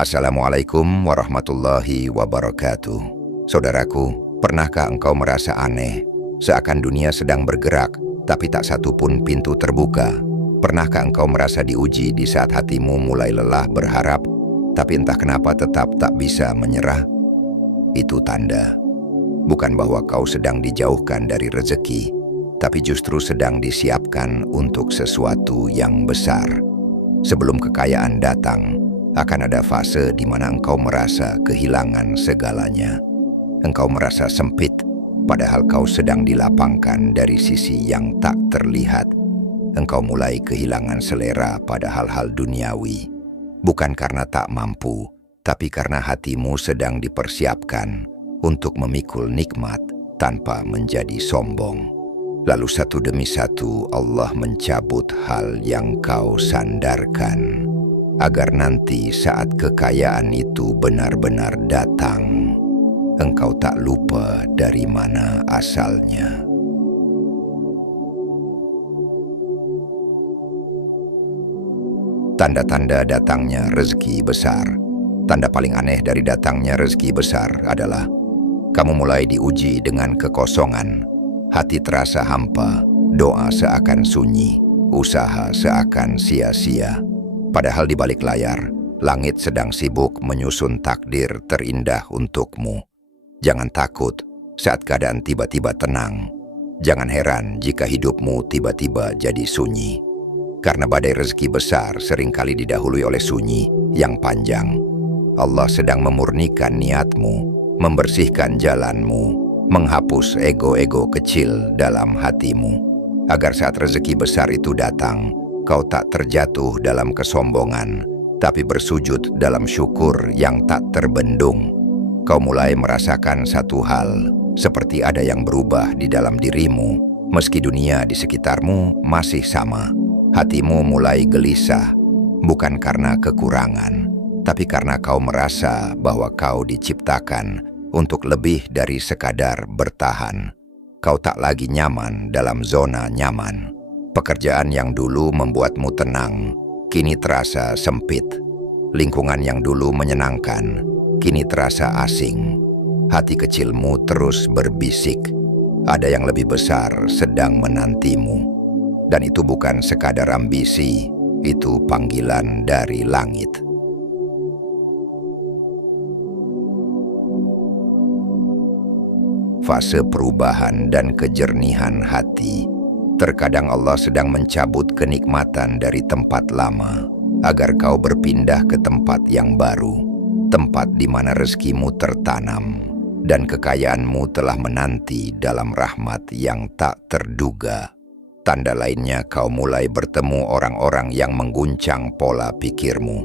Assalamualaikum warahmatullahi wabarakatuh. Saudaraku, pernahkah engkau merasa aneh, seakan dunia sedang bergerak, tapi tak satu pun pintu terbuka? Pernahkah engkau merasa diuji di saat hatimu mulai lelah berharap, tapi entah kenapa tetap tak bisa menyerah? Itu tanda, bukan bahwa kau sedang dijauhkan dari rezeki, tapi justru sedang disiapkan untuk sesuatu yang besar. Sebelum kekayaan datang, akan ada fase di mana engkau merasa kehilangan segalanya. Engkau merasa sempit, padahal kau sedang dilapangkan dari sisi yang tak terlihat. Engkau mulai kehilangan selera pada hal-hal duniawi, bukan karena tak mampu, tapi karena hatimu sedang dipersiapkan untuk memikul nikmat tanpa menjadi sombong. Lalu satu demi satu Allah mencabut hal yang kau sandarkan, agar nanti saat kekayaan itu benar-benar datang, engkau tak lupa dari mana asalnya. Tanda-tanda datangnya rezeki besar. Tanda paling aneh dari datangnya rezeki besar adalah kamu mulai diuji dengan kekosongan. Hati terasa hampa, doa seakan sunyi, usaha seakan sia-sia. Padahal di balik layar, langit sedang sibuk menyusun takdir terindah untukmu. Jangan takut saat keadaan tiba-tiba tenang. Jangan heran jika hidupmu tiba-tiba jadi sunyi. Karena badai rezeki besar seringkali didahului oleh sunyi yang panjang. Allah sedang memurnikan niatmu, membersihkan jalanmu, menghapus ego-ego kecil dalam hatimu, agar saat rezeki besar itu datang, kau tak terjatuh dalam kesombongan, tapi bersujud dalam syukur yang tak terbendung. Kau mulai merasakan satu hal, seperti ada yang berubah di dalam dirimu, meski dunia di sekitarmu masih sama. Hatimu mulai gelisah, bukan karena kekurangan, tapi karena kau merasa bahwa kau diciptakan untuk lebih dari sekadar bertahan. Kau tak lagi nyaman dalam zona nyaman. Pekerjaan yang dulu membuatmu tenang, kini terasa sempit. Lingkungan yang dulu menyenangkan, kini terasa asing. Hati kecilmu terus berbisik, ada yang lebih besar sedang menantimu. Dan itu bukan sekadar ambisi, itu panggilan dari langit. Fase perubahan dan kejernihan hati. Terkadang Allah sedang mencabut kenikmatan dari tempat lama, agar kau berpindah ke tempat yang baru, tempat di mana rezekimu tertanam, dan kekayaanmu telah menanti dalam rahmat yang tak terduga. Tanda lainnya, kau mulai bertemu orang-orang yang mengguncang pola pikirmu.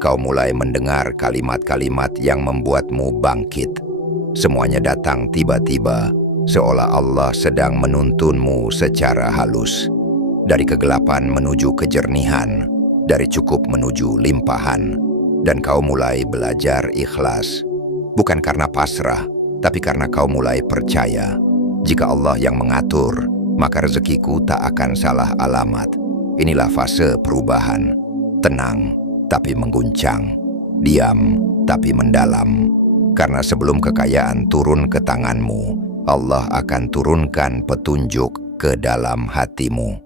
Kau mulai mendengar kalimat-kalimat yang membuatmu bangkit. Semuanya datang tiba-tiba, seolah Allah sedang menuntunmu secara halus. Dari kegelapan menuju kejernihan, dari cukup menuju limpahan, dan kau mulai belajar ikhlas. Bukan karena pasrah, tapi karena kau mulai percaya. Jika Allah yang mengatur, maka rezekiku tak akan salah alamat. Inilah fase perubahan. Tenang, tapi mengguncang. Diam, tapi mendalam. Karena sebelum kekayaan turun ke tanganmu, Allah akan turunkan petunjuk ke dalam hatimu.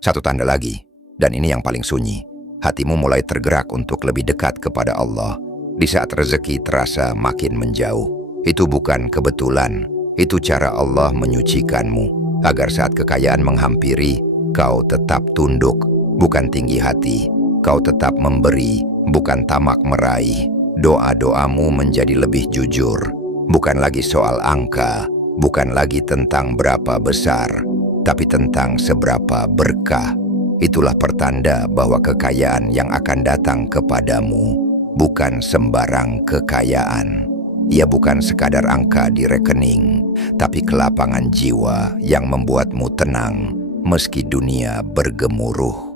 Satu tanda lagi, dan ini yang paling sunyi. Hatimu mulai tergerak untuk lebih dekat kepada Allah. Di saat rezeki terasa makin menjauh. Itu bukan kebetulan, itu cara Allah menyucikanmu, agar saat kekayaan menghampiri, kau tetap tunduk, bukan tinggi hati. Kau tetap memberi, bukan tamak meraih. Doa-doamu menjadi lebih jujur, bukan lagi soal angka, bukan lagi tentang berapa besar, tapi tentang seberapa berkah. Itulah pertanda bahwa kekayaan yang akan datang kepadamu bukan sembarang kekayaan. Ia bukan sekadar angka di rekening, tapi kelapangan jiwa yang membuatmu tenang meski dunia bergemuruh.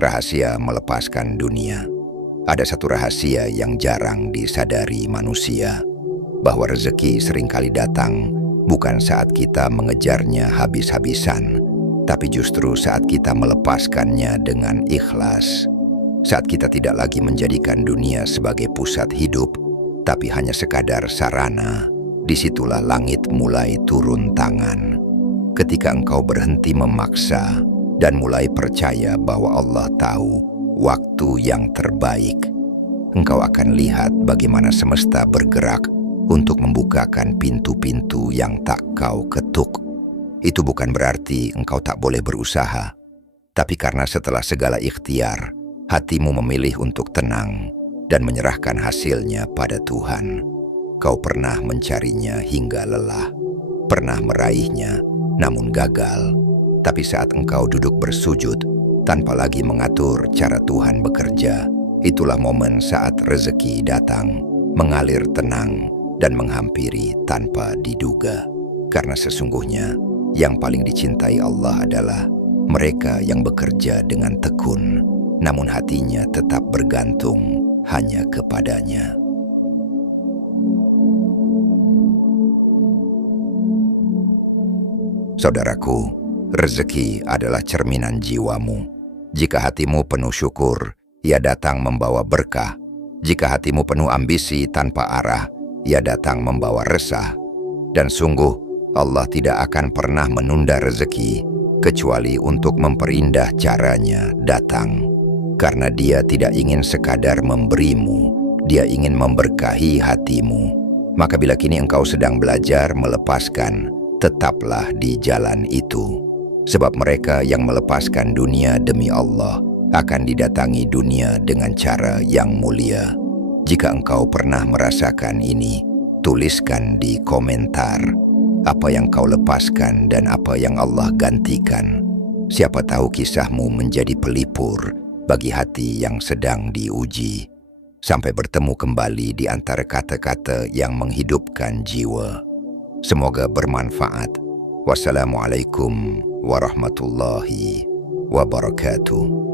Rahasia melepaskan dunia. Ada satu rahasia yang jarang disadari manusia, bahwa rezeki seringkali datang bukan saat kita mengejarnya habis-habisan, Tapi justru saat kita melepaskannya dengan ikhlas, saat kita tidak lagi menjadikan dunia sebagai pusat hidup, tapi hanya sekadar sarana, disitulah langit mulai turun tangan. Ketika engkau berhenti memaksa dan mulai percaya bahwa Allah tahu waktu yang terbaik, engkau akan lihat bagaimana semesta bergerak untuk membukakan pintu-pintu yang tak kau ketuk. Itu bukan berarti engkau tak boleh berusaha, tapi karena setelah segala ikhtiar, hatimu memilih untuk tenang dan menyerahkan hasilnya pada Tuhan. Kau pernah mencarinya hingga lelah, pernah meraihnya namun gagal. Tapi saat engkau duduk bersujud tanpa lagi mengatur cara Tuhan bekerja, itulah momen saat rezeki datang, mengalir tenang dan menghampiri tanpa diduga. Karena sesungguhnya yang paling dicintai Allah adalah mereka yang bekerja dengan tekun, namun hatinya tetap bergantung hanya kepadanya. Saudaraku, rezeki adalah cerminan jiwamu. Jika hatimu penuh syukur, ia datang membawa berkah. Jika hatimu penuh ambisi tanpa arah, ia datang membawa resah. Dan sungguh, Allah tidak akan pernah menunda rezeki, kecuali untuk memperindah caranya datang. Karena Dia tidak ingin sekadar memberimu, Dia ingin memberkahi hatimu. Maka bila kini engkau sedang belajar melepaskan, tetaplah di jalan itu. Sebab mereka yang melepaskan dunia demi Allah akan didatangi dunia dengan cara yang mulia. Jika engkau pernah merasakan ini, tuliskan di komentar apa yang kau lepaskan dan apa yang Allah gantikan. Siapa tahu kisahmu menjadi pelipur bagi hati yang sedang diuji. Sampai bertemu kembali di antara kata-kata yang menghidupkan jiwa. Semoga bermanfaat. Wassalamualaikum warahmatullahi wabarakatuh.